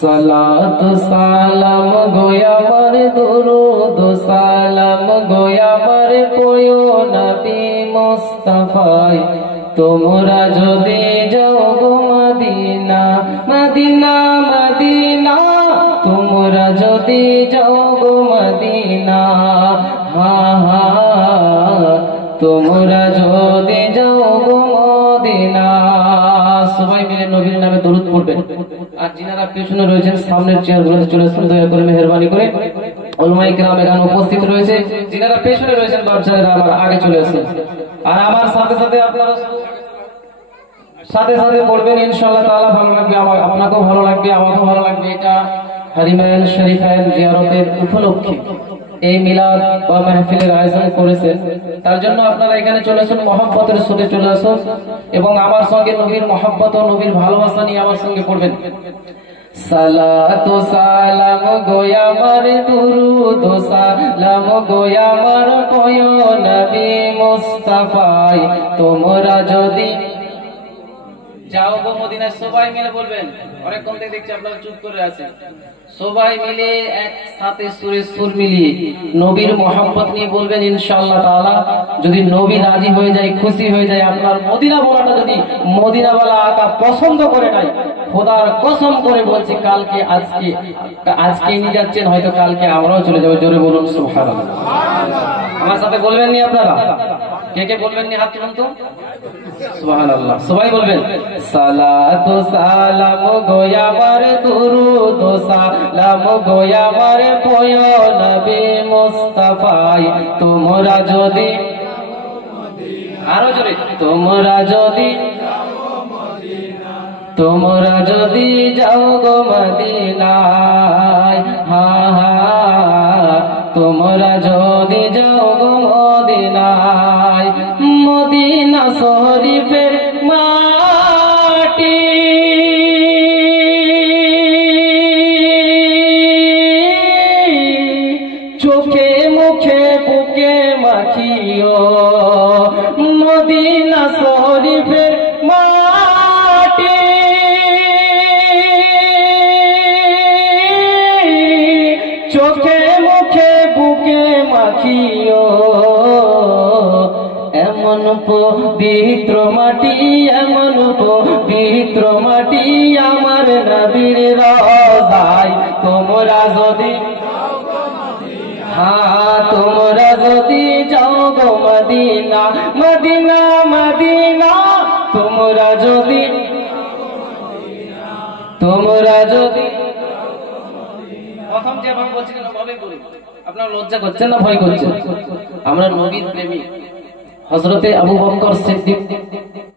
সালাত সালাম গোয়ামার দুরুদ সালাম গোয়ামার প্রিয় নবী মুস্তাফায় তোমরা যদি যাও গো মদিনা মদিনা মদিনা তোমরা যদি যাও গো মদিনা হা হা তোমরা যদি যাও গো মদিনা। সবাই মিলে নবীর নামে দরুদ পড়বেন। আর যিনারা পেছনে রয়েছেন সামনের চেয়ারগুলোতে চলে আসুন দয়া করে মেহেরবানি করে। উলামায়ে কেরাম এখানে উপস্থিত রয়েছে, যিনারা পেছনে রয়েছেন বাচ্চারা আমার আগে চলে আসুন। আর আমার সাথে সাথে আপনারা সাথে সাথে পড়বেন, ইনশাআল্লাহ তাআলা ভালো লাগবে, আপনাকেও ভালো লাগবে, আমাকেও ভালো লাগবে। এটা হারিমায়ান শরীফায়ন জিয়ারতের উপলক্ষে এই মিলাদ বা মাহফিলের আয়োজন করেছেন, তার জন্য আপনারা এখানে চলে আসুন, মহব্বতের সাথে চলে আসুন এবং আমার সঙ্গে নবীর মহব্বত ও নবীর ভালোবাসা নিয়ে আমার সঙ্গে পড়বেন। সালাতু সালাম গোয়ামার দুরুদ সালাম গোয়ামার প্রিয় নবী মুস্তাফায় তোমরা যদি যাও গো মদিনায়। সবাই মিলে বলবেন, অনেকক্ষণ থেকে দেখছি আপনারা চুপ করে আছেন। সবাই মিলে একসাথে সুরে সুর মিলিয়ে নবীর মহব্বত নিয়ে বলবেন ইনশাআল্লাহ তাআলা। যদি নবী রাজি হয়ে যায়, খুশি হয়ে যায়, আপনার মদিনা বলাটা যদি মদিনাওয়ালা আকা পছন্দ করে নাই, খোদার কসম করে বলছি কালকে আজকে নিয়ে যাচ্ছেন, হয়তো কালকে আমরাও চলে যাবো। জোরে বলুন সুবহানাল্লাহ। আমার সাথে বলবেন নি আপনারা? কে কে বলবেন নি? হাত তুলুন তো। সুবহানাল্লাহ। সবাই বলবেন সালাতু সালাম গোয়ামার দুরুদ সালাম গোয়ামার প্রিয় নবী মুস্তাফায় তোমরা যদি আরো জোরে তোমরা যদি যাও গো মদিনায় হা হা তোমরা যদি যাও গো মদিনায় মদিনা শরীফের মাটি চোখে মুখে বুকে মাখিও মদিনা শরীফের মাটি চোখে মুখে বুকে মাখিও এমন পবিত্র মাটি এমন পবিত্র মাটি আমার নবীর রওজায় তোমরা যদি তোমরা যদি যাও গো মদিনা মদিনা মদিনা তোমরা যদি প্রথম যেভাবে বলছিলেন ওভাবেই বলুন। আপনারা লজ্জা করছেন না ভয় করছেন? আমরা নবীর প্রেমী হযরতে আবু বকর সিদ্দিক